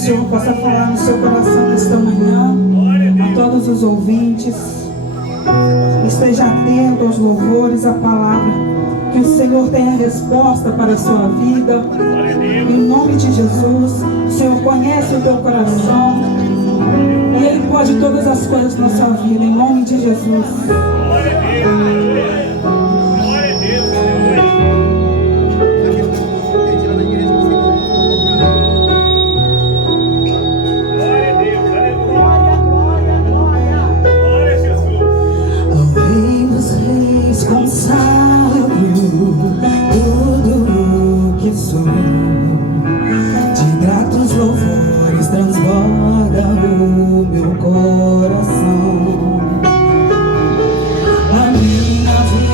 Senhor possa falar no seu coração nesta manhã, a todos os ouvintes. Esteja atento aos louvores, à palavra. Que o Senhor tenha resposta para a sua vida. Em nome de Jesus, o Senhor conhece o teu coração. E Ele pode todas as coisas na sua vida. Em nome de Jesus. Glória a Deus. Glória a Deus. Consagro tudo que sou, de gratos louvores transborda o meu coração. A minha vida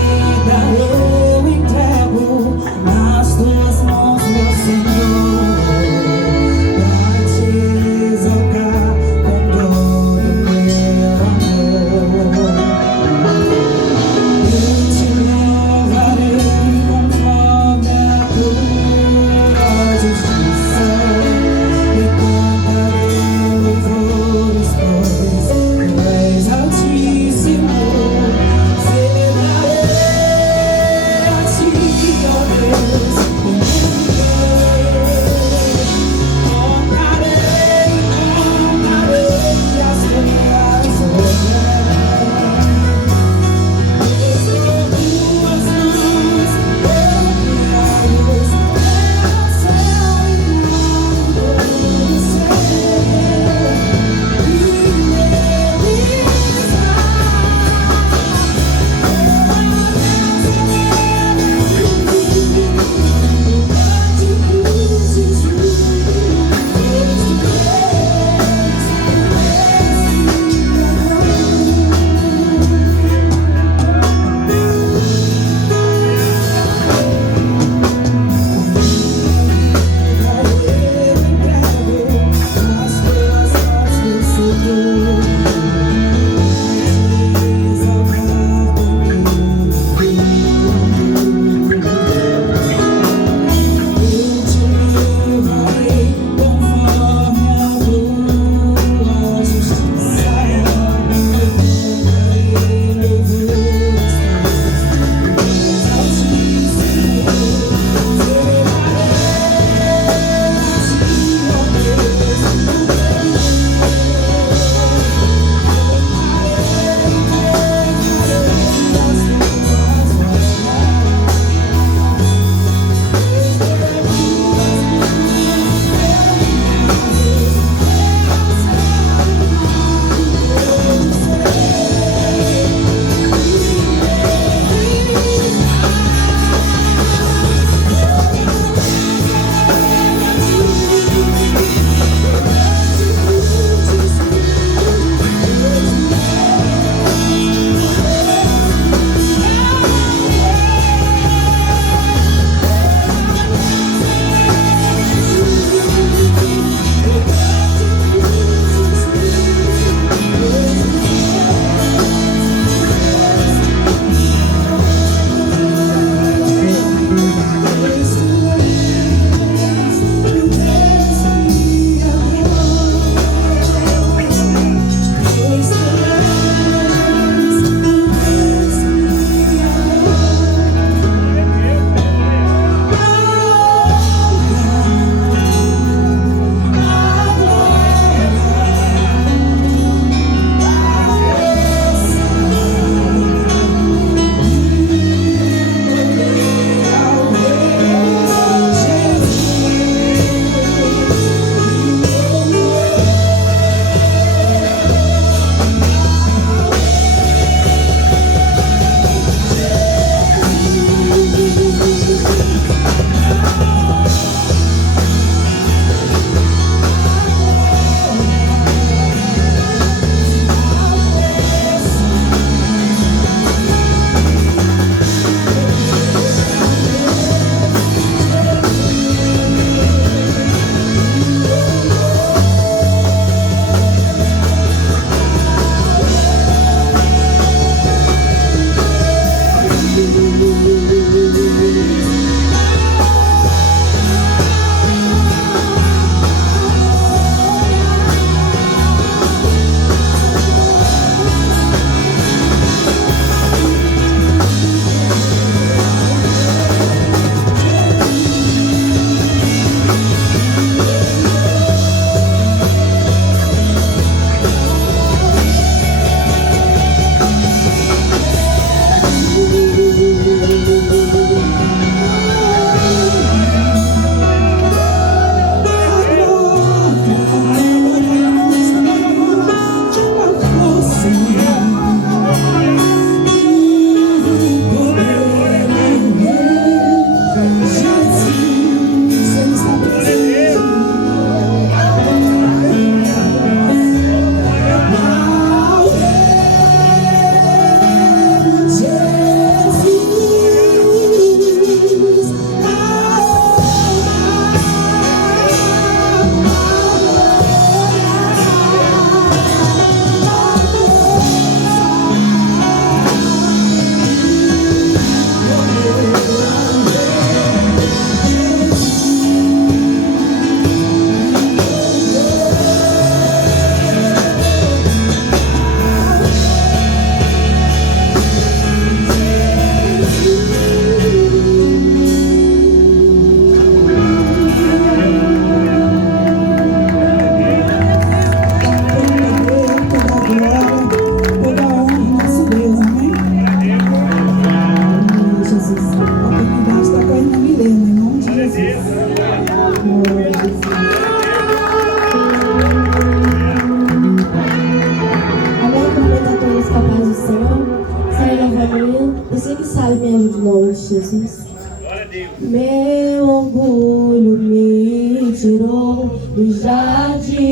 do jardim.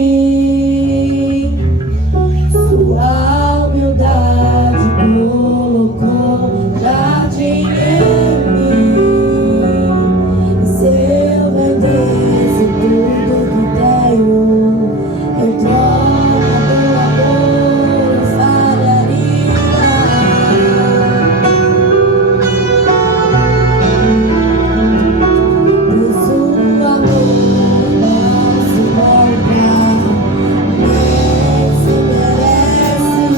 Sua humildade colocou jardim em mim. Se eu vendesse tudo que tenho em troca do amor, eu falharia. Pois o amor não se compra, nem se merece.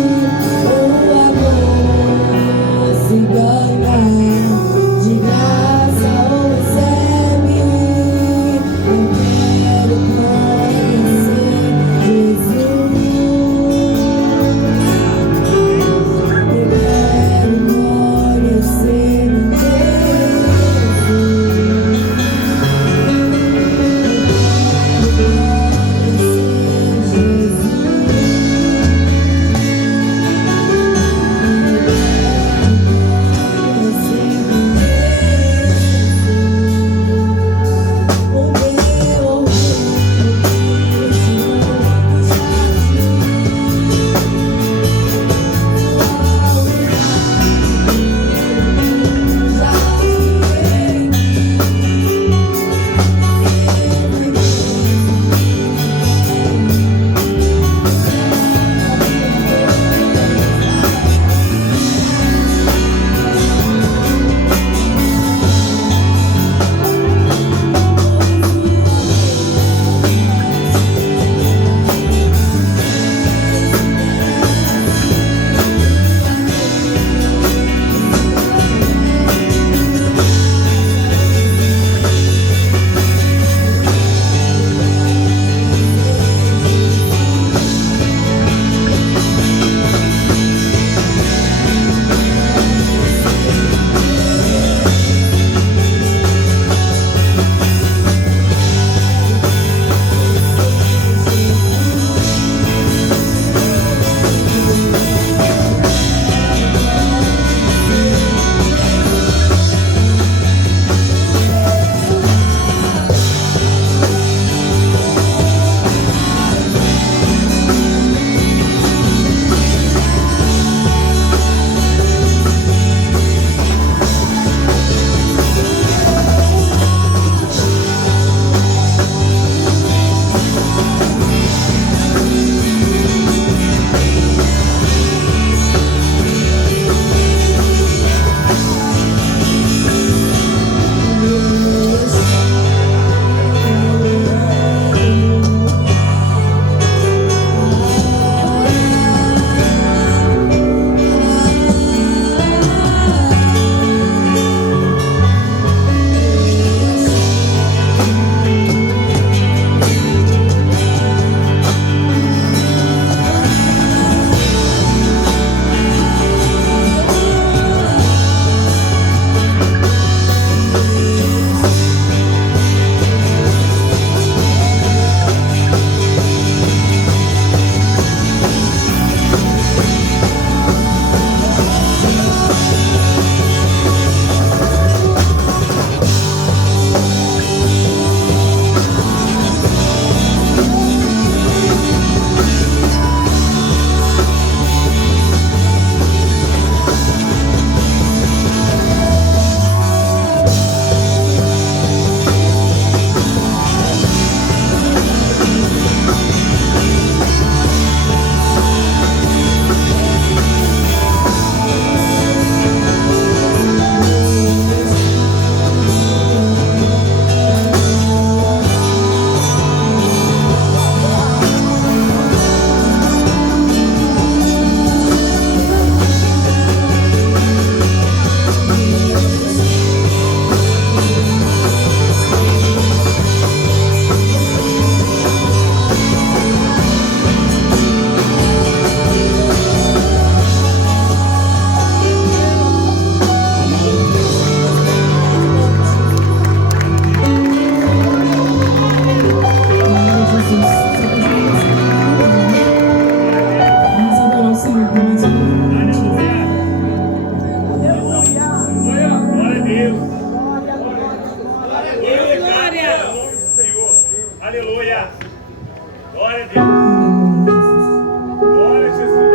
Glória a Deus. Glória a Jesus.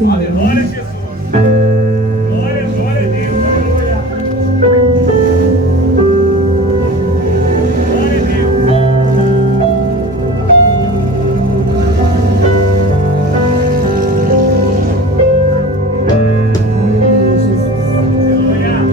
Senhor. Glória a Jesus. Glória, glória a Deus. Aleluia. Glória a Deus. Aleluia, Jesus. Aleluia.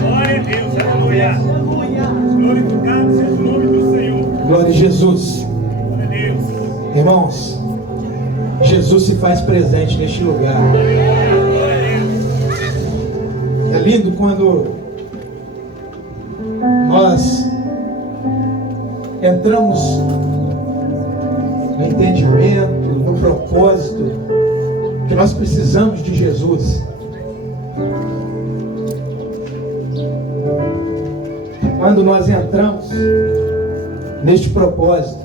Glória a Deus, aleluia. Glorificado seja o nome do Senhor. Glória a Jesus. Glória a Deus. Irmãos, Jesus se faz presente neste lugar. É lindo quando nós entramos no entendimento, no propósito que nós precisamos de Jesus. Quando nós entramos neste propósito,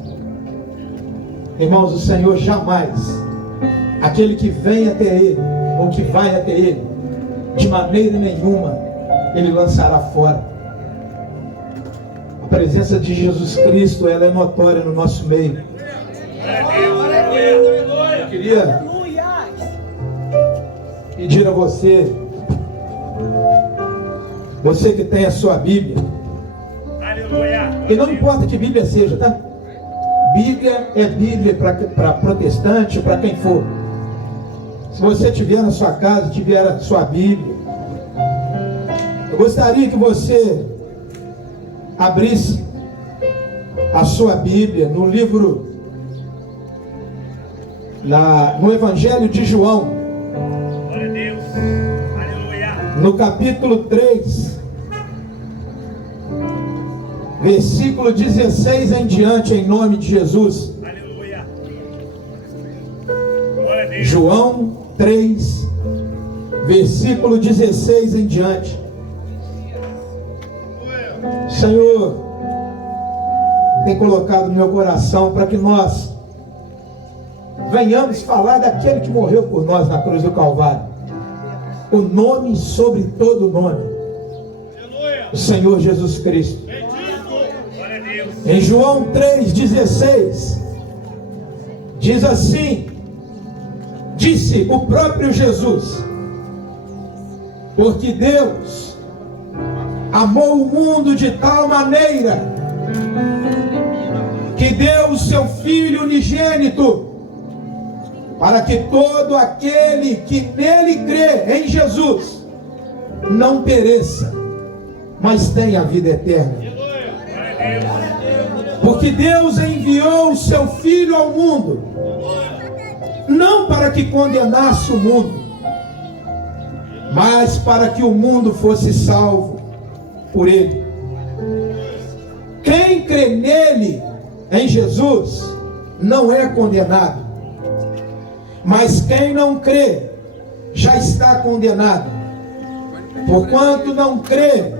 irmãos, o Senhor jamais, aquele que vem até Ele, ou que vai até Ele, de maneira nenhuma, Ele lançará fora. A presença de Jesus Cristo, ela é notória no nosso meio. Eu queria pedir a você que tem a sua Bíblia, e não importa que Bíblia seja, tá? Bíblia é Bíblia para protestante, para quem for. Se você tiver na sua casa, tiver a sua Bíblia, eu gostaria que você abrisse a sua Bíblia no livro, no Evangelho de João, Glória a Deus, aleluia. no capítulo 3, versículo 16 em diante, em nome de Jesus. Aleluia. Glória a Deus. João 3, versículo 16 em diante. Senhor, tem colocado no meu coração para que nós venhamos falar daquele que morreu por nós na cruz do Calvário. O nome sobre todo nome, o Senhor Jesus Cristo. Glória a Deus. Em João 3,16 diz assim: disse o próprio Jesus, porque Deus amou o mundo de tal maneira que deu o seu Filho unigênito, para que todo aquele que nele crê, em Jesus, não pereça, mas tenha a vida eterna. Porque Deus enviou o seu Filho ao mundo, não para que condenasse o mundo, mas para que o mundo fosse salvo por ele. Quem crê nele, em Jesus, não é condenado, mas quem não crê já está condenado, porquanto não crê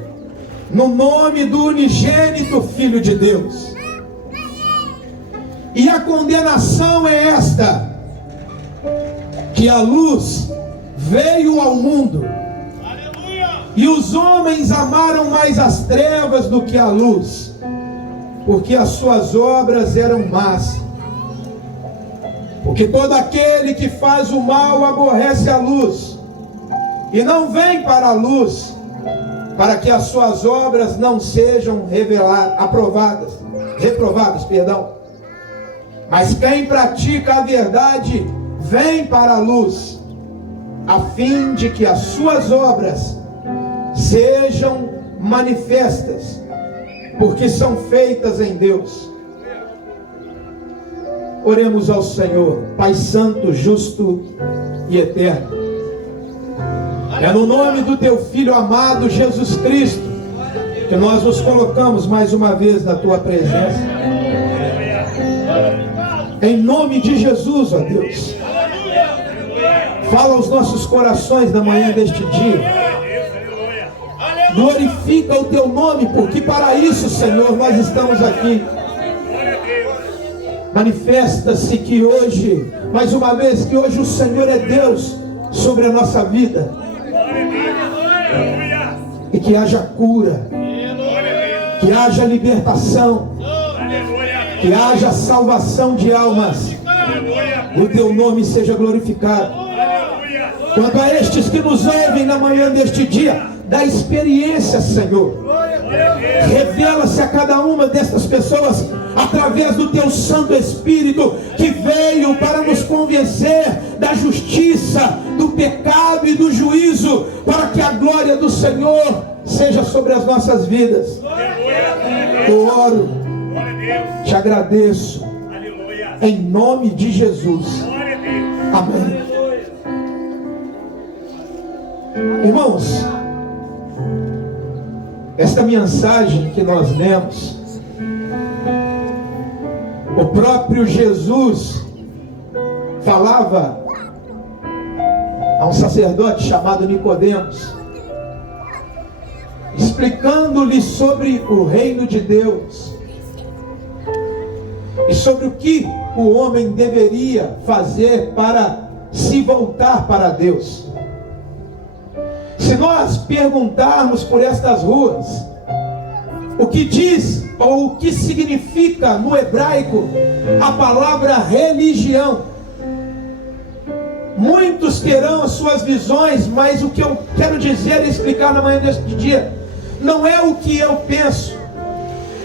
no nome do unigênito Filho de Deus. E a condenação é esta: que a luz veio ao mundo, e os homens amaram mais as trevas do que a luz, porque as suas obras eram más. Porque todo aquele que faz o mal aborrece a luz, e não vem para a luz, para que as suas obras não sejam reprovadas. Mas quem pratica a verdade vem para a luz, a fim de que as suas obras sejam manifestas, porque são feitas em Deus. Oremos ao Senhor. Pai santo, justo e eterno, é no nome do teu Filho amado Jesus Cristo que nós nos colocamos mais uma vez na tua presença. Em nome de Jesus, ó Deus, fala aos nossos corações na manhã deste dia. Glorifica o teu nome, porque para isso, Senhor, nós estamos aqui. Manifesta-se que hoje, mais uma vez, que hoje o Senhor é Deus sobre a nossa vida, e que haja cura, que haja libertação, que haja salvação de almas. O teu nome seja glorificado. Quanto a estes que nos ouvem na manhã deste dia, da experiência, Senhor, revela-se a cada uma destas pessoas através do teu Santo Espírito, que veio para nos convencer da justiça, do pecado e e do juízo, para que a glória do Senhor seja sobre as nossas vidas. Eu oro, te agradeço, em nome de Jesus. Amém. Irmãos, esta mensagem que nós lemos, o próprio Jesus falava a um sacerdote chamado Nicodemos, explicando-lhe sobre o reino de Deus e sobre o que o homem deveria fazer para se voltar para Deus. Se nós perguntarmos por estas ruas o que diz ou o que significa no hebraico a palavra religião, muitos terão as suas visões, mas o que eu quero dizer e explicar na manhã deste dia não é o que eu penso,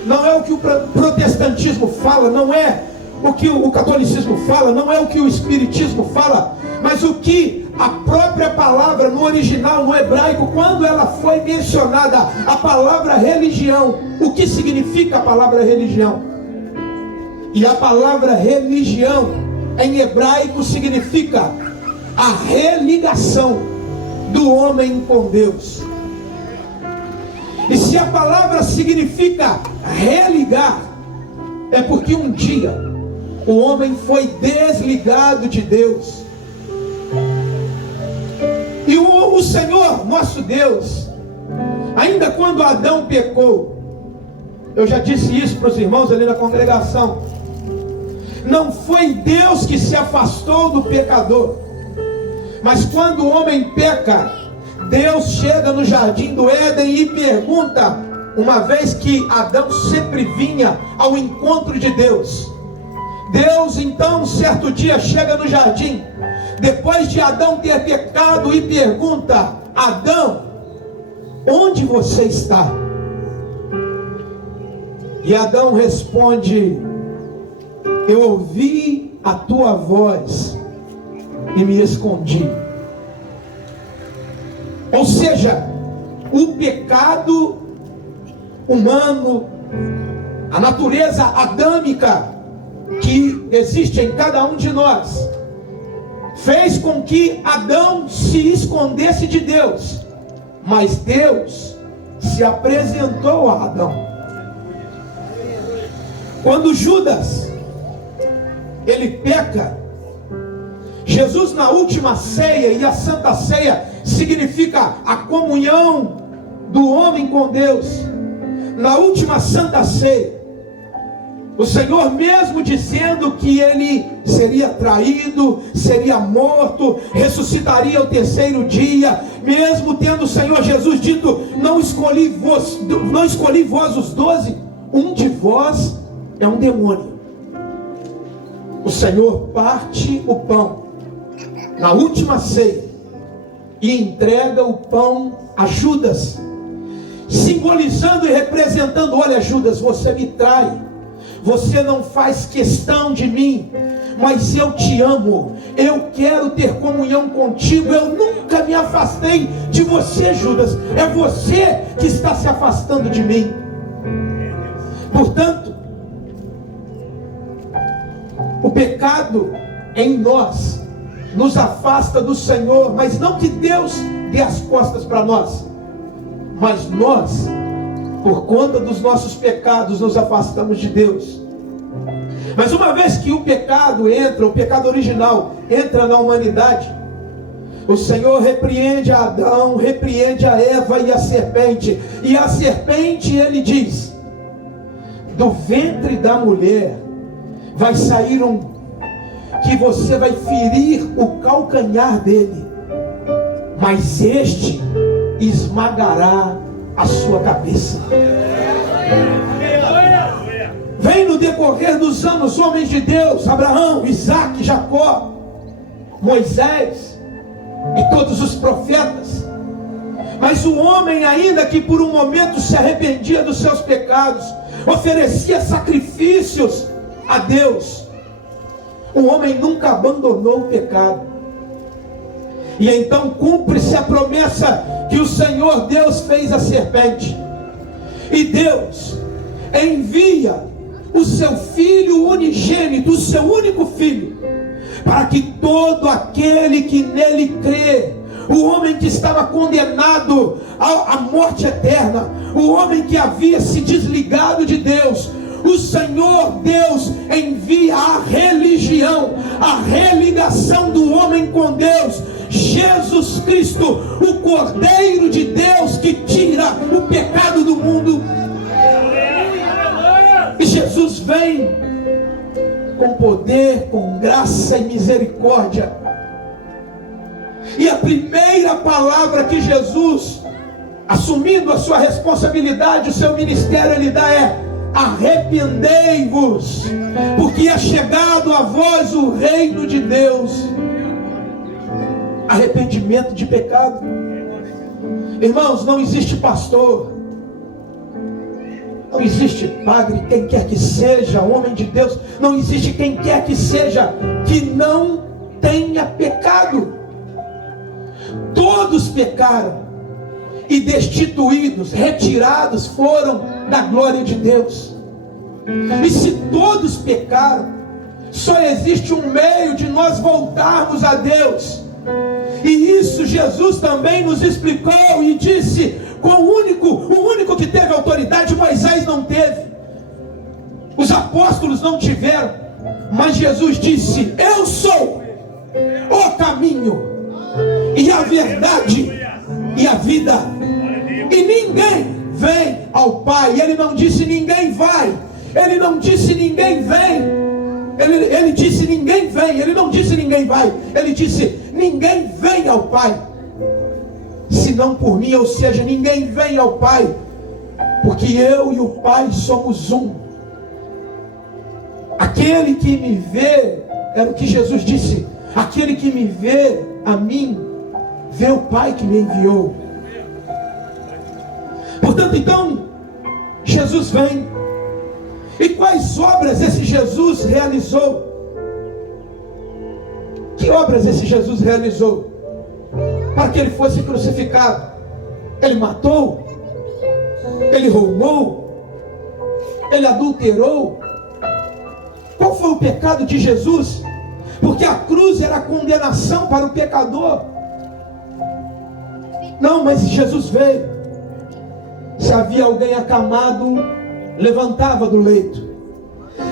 não é o que o protestantismo fala, não é o que o catolicismo fala, não é o que o espiritismo fala, mas o que a própria palavra no original, no hebraico, quando ela foi mencionada, a palavra religião, o que significa a palavra religião? E a palavra religião em hebraico significa a religação do homem com Deus. E se a palavra significa religar, é porque um dia o homem foi desligado de Deus. E o Senhor, nosso Deus, ainda quando Adão pecou, eu já disse isso para os irmãos ali na congregação, não foi Deus que se afastou do pecador, mas quando o homem peca, Deus chega no jardim do Éden e pergunta, uma vez que Adão sempre vinha ao encontro de Deus, Deus então certo dia chega no jardim, depois de Adão ter pecado, e pergunta: Adão, onde você está? E Adão responde: eu ouvi a tua voz e me escondi. Ou seja, o pecado humano, a natureza adâmica que existe em cada um de nós, fez com que Adão se escondesse de Deus, mas Deus se apresentou a Adão. Quando Judas ele peca, Jesus na última ceia, e a Santa Ceia significa a comunhão do homem com Deus, na última Santa Ceia, o Senhor mesmo dizendo que ele seria traído, seria morto, ressuscitaria ao terceiro dia, mesmo tendo o Senhor Jesus dito: não escolhi vós os 12, um de vós é um demônio. O Senhor parte o pão na última ceia e entrega o pão a Judas, simbolizando e representando: olha, Judas, você me trai, você não faz questão de mim, mas eu te amo, eu quero ter comunhão contigo, eu nunca me afastei de você, Judas, é você que está se afastando de mim. Portanto, o pecado em nós nos afasta do Senhor, mas não que Deus dê as costas para nós, mas nós, por conta dos nossos pecados, nos afastamos de Deus. Mas uma vez que o pecado entra, o pecado original entra na humanidade, o Senhor repreende a Adão, repreende a Eva e a serpente. E a serpente, ele diz: do ventre da mulher vai sair que você vai ferir o calcanhar dele, mas este esmagará a sua cabeça. Vem no decorrer dos anos homens de Deus, Abraão, Isaac, Jacó, Moisés e todos os profetas. Mas o homem, ainda que por um momento se arrependia dos seus pecados, oferecia sacrifícios a Deus, o homem nunca abandonou o pecado. E então cumpre-se a promessa que o Senhor Deus fez à serpente. E Deus envia o seu Filho unigênito, o seu único Filho, para que todo aquele que nele crê, o homem que estava condenado à morte eterna, o homem que havia se desligado de Deus, o Senhor Deus envia a religião, a religação do homem com Deus, Jesus Cristo, o Cordeiro de Deus que tira o pecado do mundo. E Jesus vem com poder, com graça e misericórdia. E a primeira palavra que Jesus, assumindo a sua responsabilidade, o seu ministério, ele dá é: arrependei-vos, porque é chegado a vós o reino de Deus. Arrependimento de pecado. Irmãos, não existe pastor, não existe padre, quem quer que seja, homem de Deus, não existe quem quer que seja, que não tenha pecado. Todos pecaram e destituídos, retirados foram da glória de Deus. E se todos pecaram, só existe um meio de nós voltarmos a Deus. E isso Jesus também nos explicou e disse com o único que teve autoridade. Moisés não teve, os apóstolos não tiveram, mas Jesus disse: eu sou o caminho e a verdade e a vida, e ninguém vem ao Pai. Ele não disse ninguém vai, ele não disse ninguém vem, ele disse ninguém vem, ele não disse ninguém vai, ele disse ninguém vem ao Pai senão por mim. Ou seja, ninguém vem ao Pai, porque eu e o Pai somos um. Aquele que me vê, era o que Jesus disse, aquele que me vê a mim, vê o Pai que me enviou. Portanto, então, Jesus vem. E quais obras esse Jesus realizou? Que obras esse Jesus realizou? Para que ele fosse crucificado. Ele matou? Ele roubou? Ele adulterou? Qual foi o pecado de Jesus? Porque a cruz era a condenação para o pecador. Não, mas Jesus veio. Se havia alguém acamado, levantava do leito.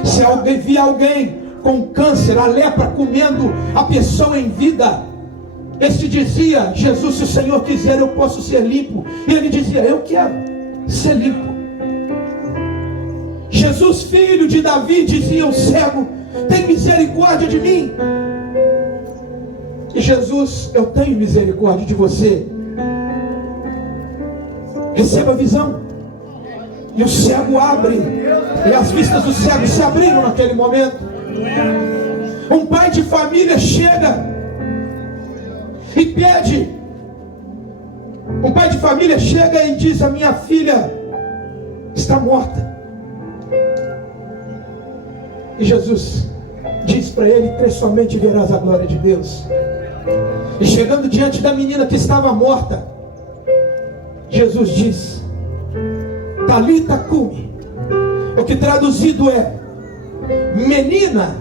Se alguém via alguém com câncer, a lepra comendo a pessoa em vida, este dizia: Jesus, se o Senhor quiser, eu posso ser limpo. E ele dizia: eu quero ser limpo. Jesus, filho de Davi, dizia ao cego: tem misericórdia de mim. E Jesus: eu tenho misericórdia de você. Receba a visão. E o cego abre, e as vistas do cego se abriram naquele momento. Um pai de família chega e pede. Um pai de família chega e diz: a minha filha está morta. E Jesus diz para ele: crê somente e verás a glória de Deus. E chegando diante da menina que estava morta, Jesus diz: Talita cumi, o que traduzido é: menina,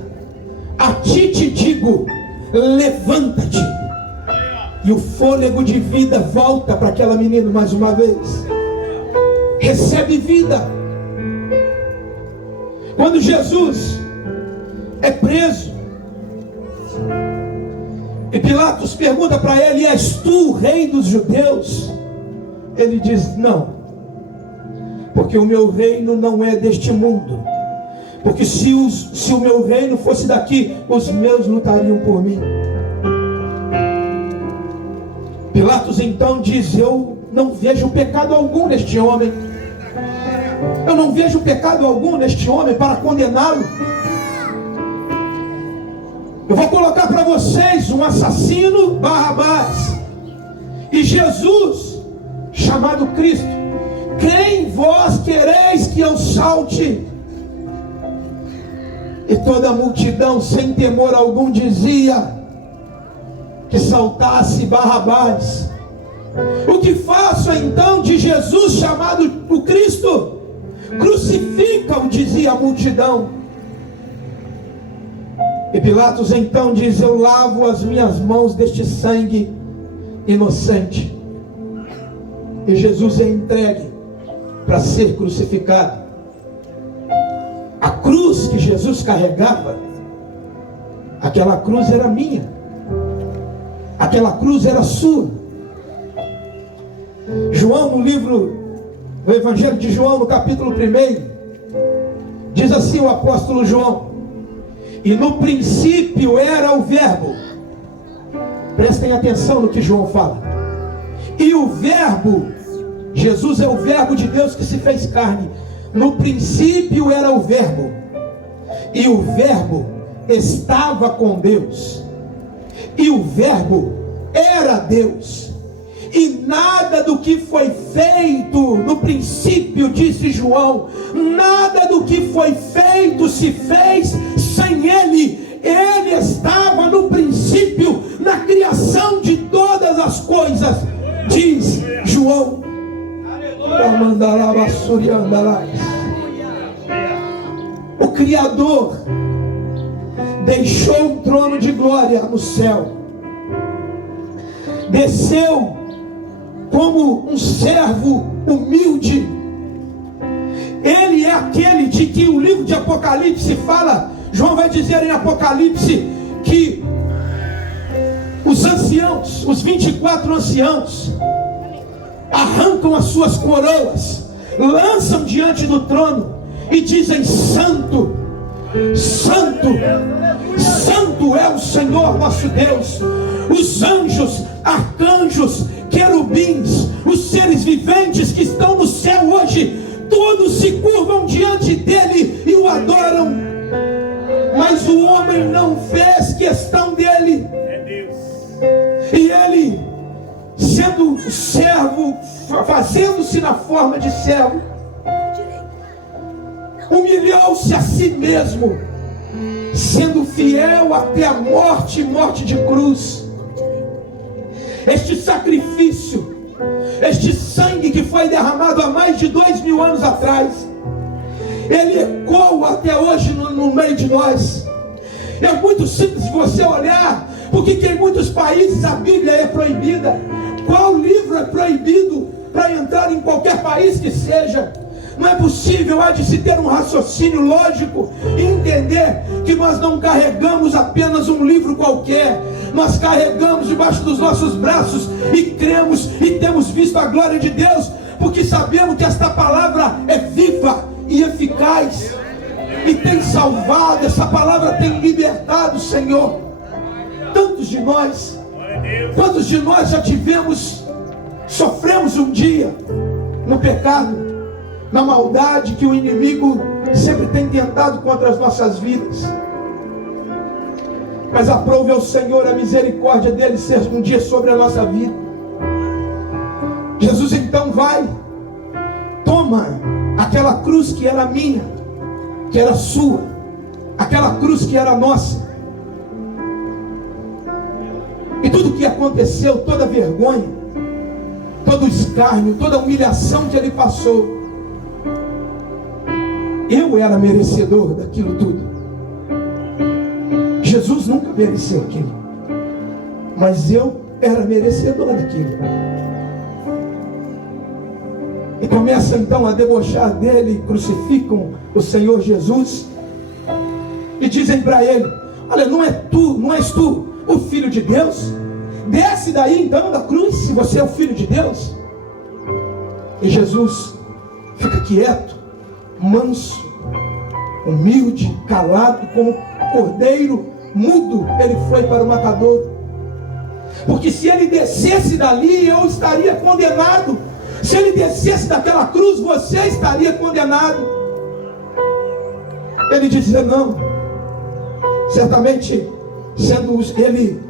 a ti te digo, levanta-te. E o fôlego de vida volta para aquela menina mais uma vez. Recebe vida. Quando Jesus é preso e Pilatos pergunta para ele: és tu o rei dos judeus? Ele diz: não, porque o meu reino não é deste mundo. Porque se o meu reino fosse daqui, os meus lutariam por mim. Pilatos então diz: eu não vejo pecado algum neste homem. Eu não vejo pecado algum neste homem para condená-lo. Eu vou colocar para vocês um assassino, Barrabás, e Jesus, chamado Cristo. Quem vós quereis que eu salte? E toda a multidão, sem temor algum, dizia: que saltasse Barrabás. O que faço então de Jesus chamado o Cristo? Crucifica-o, dizia a multidão. E Pilatos então diz: eu lavo as minhas mãos deste sangue inocente. E Jesus é entregue para ser crucificado. A cruz que Jesus carregava, aquela cruz era minha, aquela cruz era sua. João, no livro, no Evangelho de João, no capítulo 1, diz assim o apóstolo João: e no princípio era o Verbo. Prestem atenção no que João fala. E o Verbo, Jesus é o Verbo de Deus que se fez carne. No princípio era o Verbo, e o Verbo estava com Deus, e o Verbo era Deus. E nada do que foi feito no princípio, disse João, nada do que foi feito se fez sem Ele. Ele estava no princípio, na criação de todas as coisas, diz João. O Criador deixou um trono de glória no céu, desceu como um servo humilde. Ele é aquele de que o livro de Apocalipse fala. João vai dizer em Apocalipse que os anciãos, os 24 anciãos, arrancam as suas coroas, lançam diante do trono e dizem: Santo, Santo, Santo é o Senhor nosso Deus. Os anjos, arcanjos, querubins, os seres viventes que estão no céu hoje, todos se curvam diante dele e o adoram. Mas o homem não fez questão dele. E ele, sendo servo, fazendo-se na forma de servo, humilhou-se a si mesmo, sendo fiel até a morte, morte de cruz. Este sacrifício, este sangue que foi derramado há mais de 2000 anos atrás, ele ecoa até hoje no meio de nós. É muito simples você olhar, porque em muitos países a Bíblia é proibida. Qual livro é proibido para entrar em qualquer país que seja? Não é possível, há de se ter um raciocínio lógico e entender que nós não carregamos apenas um livro qualquer. Nós carregamos debaixo dos nossos braços e cremos e temos visto a glória de Deus, porque sabemos que esta palavra é viva e eficaz e tem salvado. Essa palavra tem libertado, Senhor, tantos de nós. Quantos de nós já sofremos um dia no pecado, na maldade que o inimigo sempre tem tentado contra as nossas vidas. Mas aprove ao Senhor a misericórdia dele ser um dia sobre a nossa vida. Jesus então vai, toma aquela cruz que era minha, que era sua, aquela cruz que era nossa, e tudo que aconteceu, toda a vergonha, todo o escárnio, toda a humilhação que ele passou, eu era merecedor daquilo tudo. Jesus nunca mereceu aquilo, mas eu era merecedor daquilo. E começam então a debochar dele, crucificam o Senhor Jesus e dizem para ele: olha, não és tu o Filho de Deus? Desce daí então da cruz, se você é o Filho de Deus. E Jesus fica quieto, manso, humilde, calado, como cordeiro mudo. Ele foi para o matadouro, porque se ele descesse dali, eu estaria condenado. Se ele descesse daquela cruz, você estaria condenado. Ele dizia: não. Certamente, sendo ele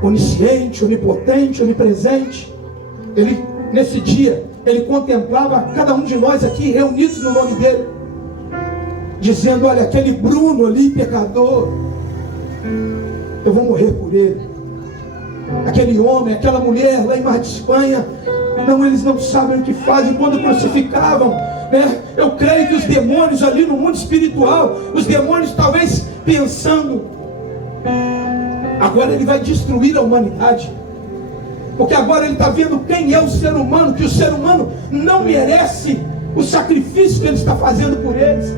onisciente, onipotente, onipresente, ele, nesse dia, ele contemplava cada um de nós aqui reunidos no nome dele, dizendo: olha, aquele Bruno ali, pecador, eu vou morrer por ele. aquele homem, aquela mulher lá em Mar de Espanha. Não, eles não sabem o que fazem quando crucificavam, né? Eu creio que os demônios ali no mundo espiritual, os demônios talvez pensando, agora ele vai destruir a humanidade, porque agora ele está vendo quem é o ser humano, que o ser humano não merece o sacrifício que ele está fazendo por eles.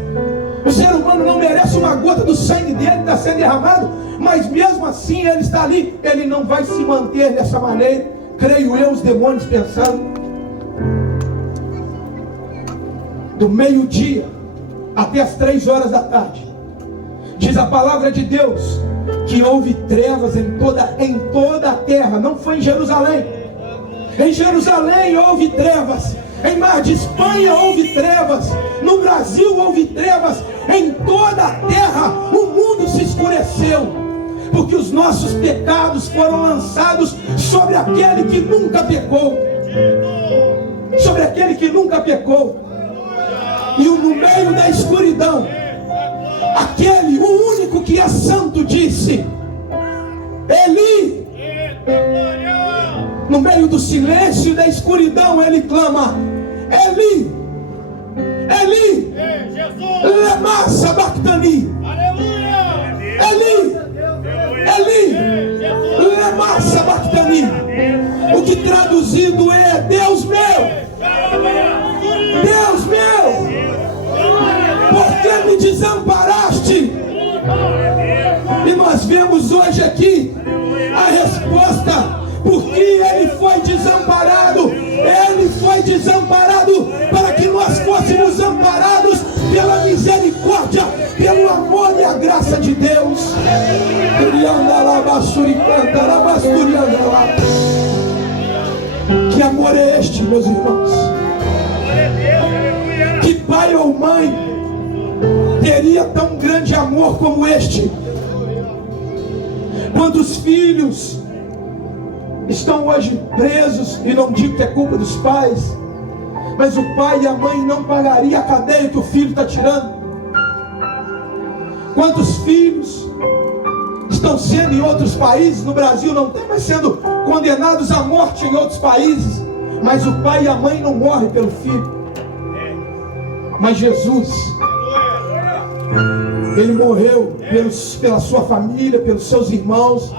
O ser humano não merece uma gota do sangue dele que está sendo derramado, mas mesmo assim ele está ali, ele não vai se manter dessa maneira. Creio eu, os demônios pensando. Do meio-dia até as 3 horas da tarde, diz a palavra de Deus que houve trevas em toda a terra. Não foi em Jerusalém. Em Jerusalém houve trevas, em Mar de Espanha houve trevas, no Brasil houve trevas, em toda a terra o mundo se escureceu, porque os nossos pecados foram lançados sobre aquele que nunca pecou. Sobre aquele que nunca pecou. E no meio da escuridão, o único que é santo disse: Eli. No meio do silêncio e da escuridão ele clama: Eli, Eli, lema sabachthani. Eli, Eli, lema sabachthani. O que traduzido é: Deus meu, Deus meu, por que me desamparaste? E nós vemos hoje aqui a resposta. Porque ele foi desamparado. Ele foi desamparado para que nós fôssemos amparados pela misericórdia, pelo amor e a graça de Deus. Que amor é este, meus irmãos? Que pai ou mãe teria tão grande amor como este? Quantos filhos estão hoje presos, e não digo que é culpa dos pais, mas o pai e a mãe não pagariam a cadeia que o filho está tirando. Quantos filhos estão sendo em outros países, no Brasil não tem, mas sendo condenados à morte em outros países, mas o pai e a mãe não morrem pelo filho. Mas Jesus, ele morreu pela sua família, pelos seus irmãos,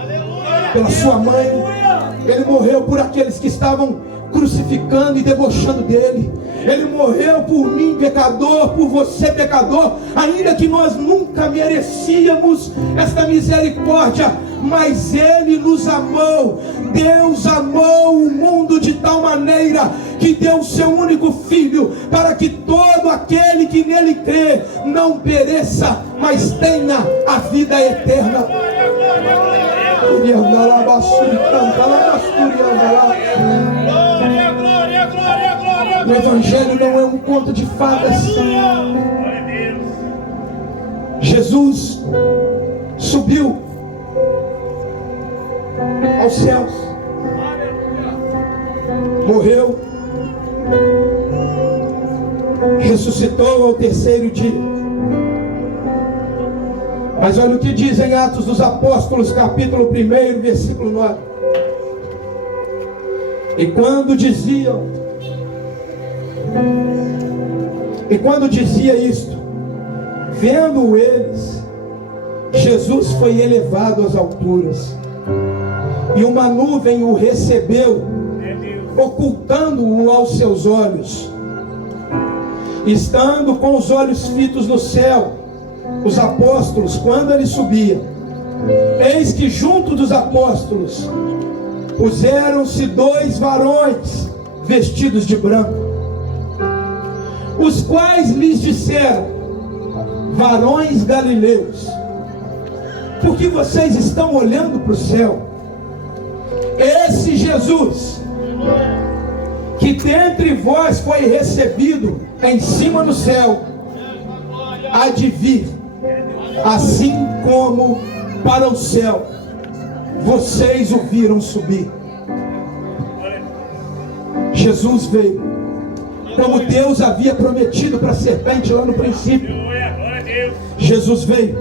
pela sua mãe. Ele morreu por aqueles que estavam crucificando e debochando dele. Ele morreu por mim, pecador, por você, pecador, ainda que nós nunca merecíamos esta misericórdia, mas ele nos amou. Deus amou o mundo de tal maneira que deu o seu único filho, para que todo aquele que nele crê não pereça, mas tenha a vida eterna. O Evangelho não é um conto de fadas. Jesus subiu aos céus, morreu, ressuscitou ao 3º dia. Mas olha o que diz em Atos dos Apóstolos, capítulo 1, versículo 9. E quando dizia isto, vendo eles, Jesus foi elevado às alturas, e uma nuvem o recebeu, ocultando-o aos seus olhos. Estando com os olhos fitos no céu, os apóstolos, quando ele subia, eis que junto dos apóstolos puseram-se 2 varões vestidos de branco, os quais lhes disseram: varões galileus, por que vocês estão olhando para o céu? Esse Jesus, que dentre vós foi recebido em cima no céu, há de vir, assim como para o céu vocês o viram subir. Jesus veio, como Deus havia prometido para a serpente lá no princípio. Jesus veio,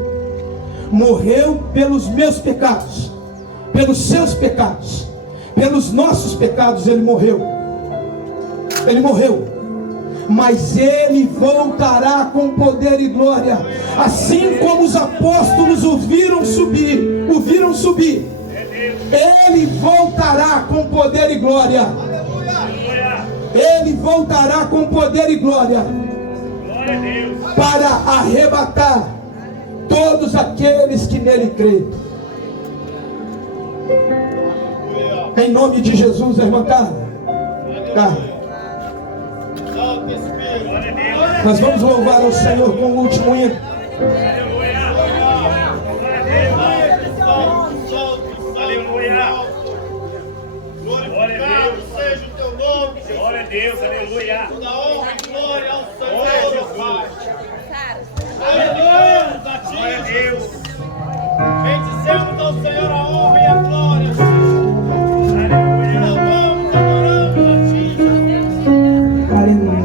morreu pelos meus pecados, pelos seus pecados, pelos nossos pecados Ele morreu. Ele morreu, mas Ele voltará com poder e glória, assim como os apóstolos o viram subir. Ele voltará com poder e glória. Ele voltará com poder e glória para arrebatar todos aqueles que nele creem. Em nome de Jesus, irmã Carla. Nós vamos louvar ao Senhor com o último hino. Glória a Deus, aleluia. Toda honra e glória ao Senhor, Pai. Aleluia. Glória a Deus. Bendizemos ao Senhor a honra e a glória, Jesus. Aleluia. Louvamos, adoramos a Ti, Jesus. Aleluia.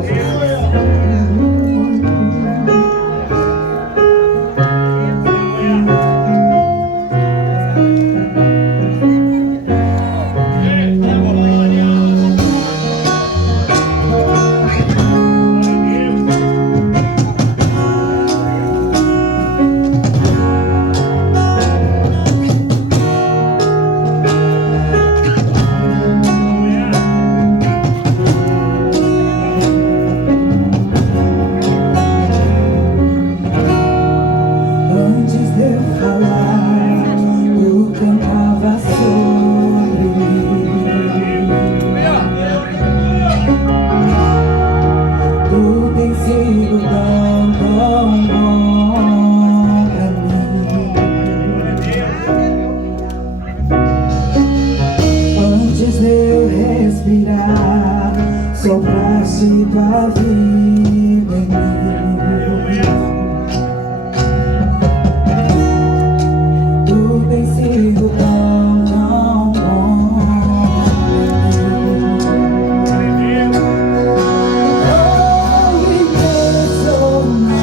Sopraste tua vida em mim. Tu tens sido tão bom. Oh, impressionante.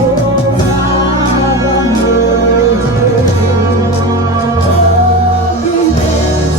Ousado amor de Deus. Oh, que deixas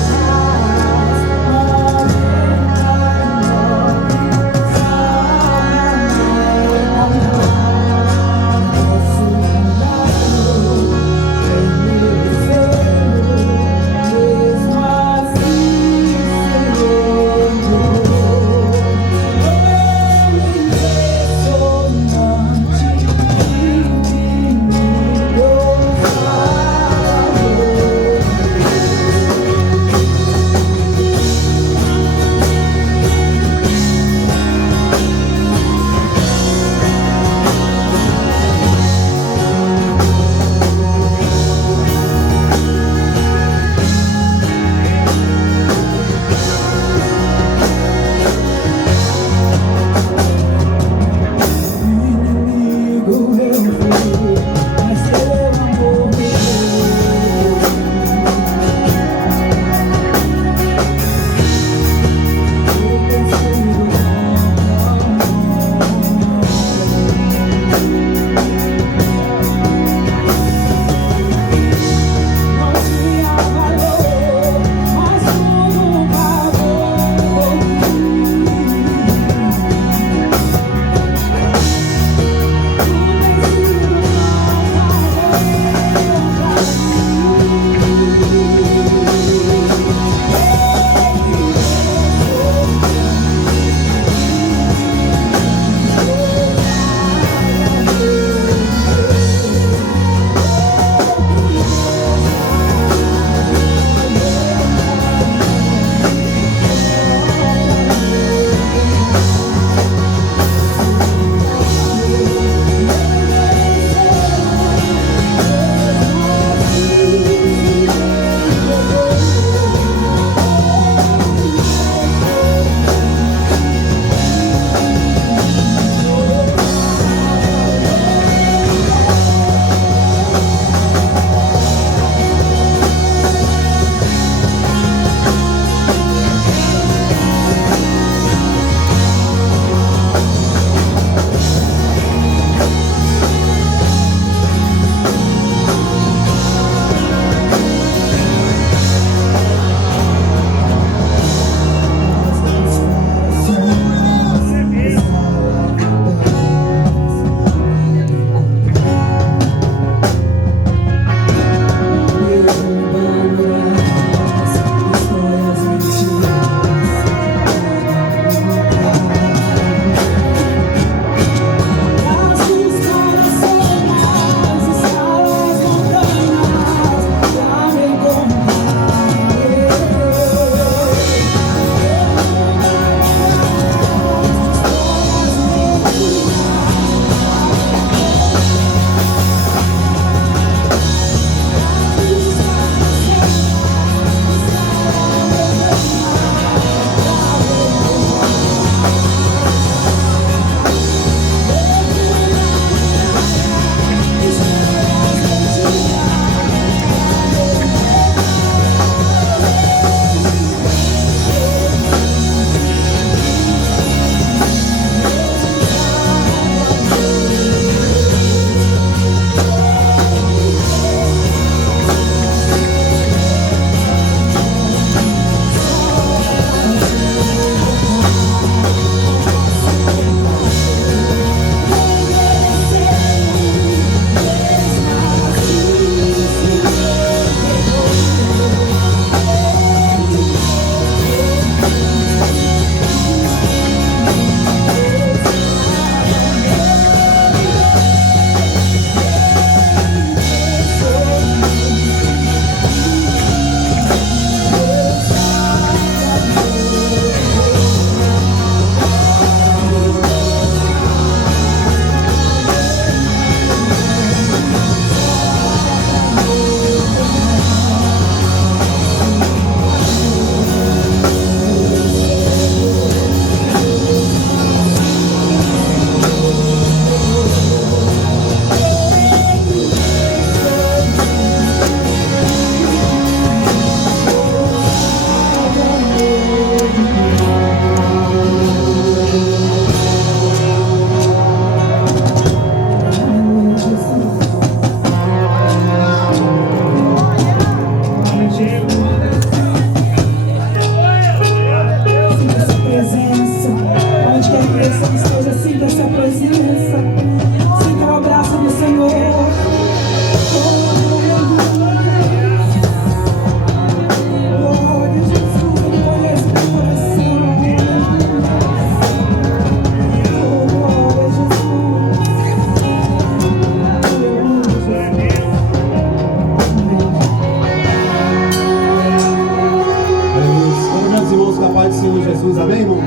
do Senhor Jesus, amém, irmãos?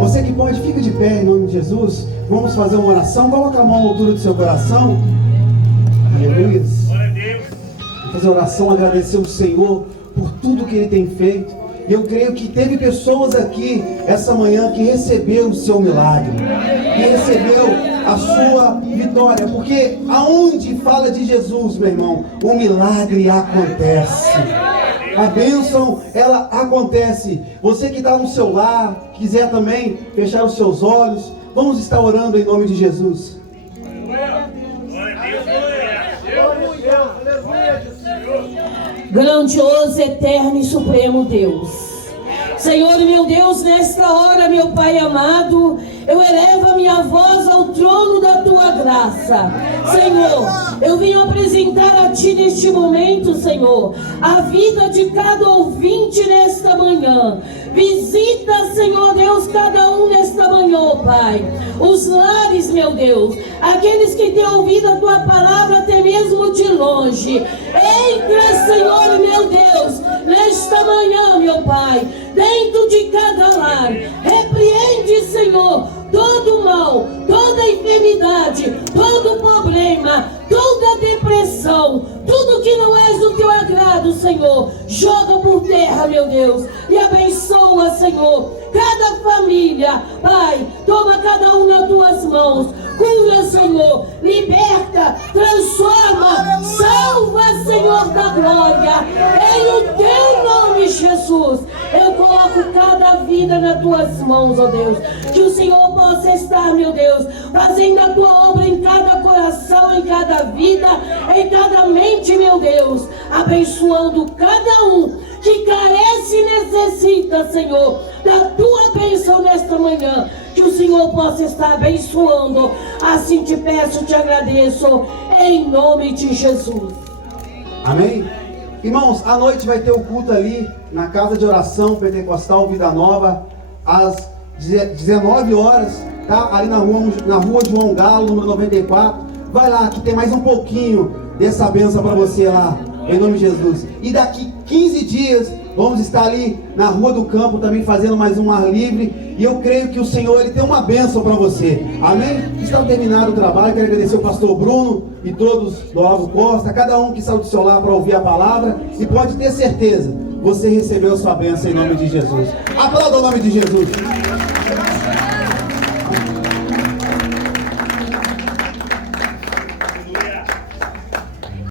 Você que pode, fica de pé em nome de Jesus. Vamos fazer uma oração. Coloca a mão à altura do seu coração. Aleluia. Vamos fazer oração, agradecer o Senhor por tudo que Ele tem feito. E eu creio que teve pessoas aqui essa manhã que recebeu o seu milagre, que recebeu a sua vitória, porque aonde fala de Jesus, meu irmão, o milagre acontece. A bênção, ela acontece. Você que está no seu lar, quiser também fechar os seus olhos, vamos estar orando em nome de Jesus. Grandioso, eterno e supremo Deus, Senhor meu Deus, nesta hora, meu Pai amado, eu elevo a minha voz ao trono da Tua graça. Senhor, eu vim apresentar a Ti neste momento, Senhor, a vida de cada ouvinte nesta manhã. Visita, Senhor Deus, cada um nesta manhã, Pai. Os lares, meu Deus, aqueles que têm ouvido a Tua palavra até mesmo de longe. Entra, Senhor, meu Deus, nesta manhã, meu Pai, dentro de cada lar. Repreende, Senhor, todo mal, toda enfermidade, todo problema, toda depressão, tudo que não é do Teu agrado, Senhor, joga por terra, meu Deus, e abençoa, Senhor, cada família. Pai, toma cada um nas Tuas mãos, cura, Senhor, liberta, transforma, salva, Senhor da glória, em o Teu nome, Jesus. Eu coloco cada vida nas Tuas mãos, ó Deus, que o Senhor possa estar, meu Deus, fazendo a Tua obra em cada coração, em cada vida, em cada mente, meu Deus, abençoando cada um que carece e necessita, Senhor, da Tua bênção nesta manhã. Que o Senhor possa estar abençoando. Assim te peço, te agradeço, em nome de Jesus. Amém? Irmãos, à noite vai ter o culto ali na Casa de Oração Pentecostal Vida Nova, às 19 horas, tá? Ali na rua João Galo, número 94. Vai lá, que tem mais um pouquinho dessa bênção para você lá, em nome de Jesus. E daqui 15 dias vamos estar ali na Rua do Campo também fazendo mais um ar livre. E eu creio que o Senhor, Ele tem uma bênção para você. Amém? Está terminado o trabalho. Quero agradecer o pastor Bruno e todos do Olavo Costa, cada um que saiu do seu lar para ouvir a palavra. E pode ter certeza, você recebeu a sua bênção em nome de Jesus. Aplauda o nome de Jesus.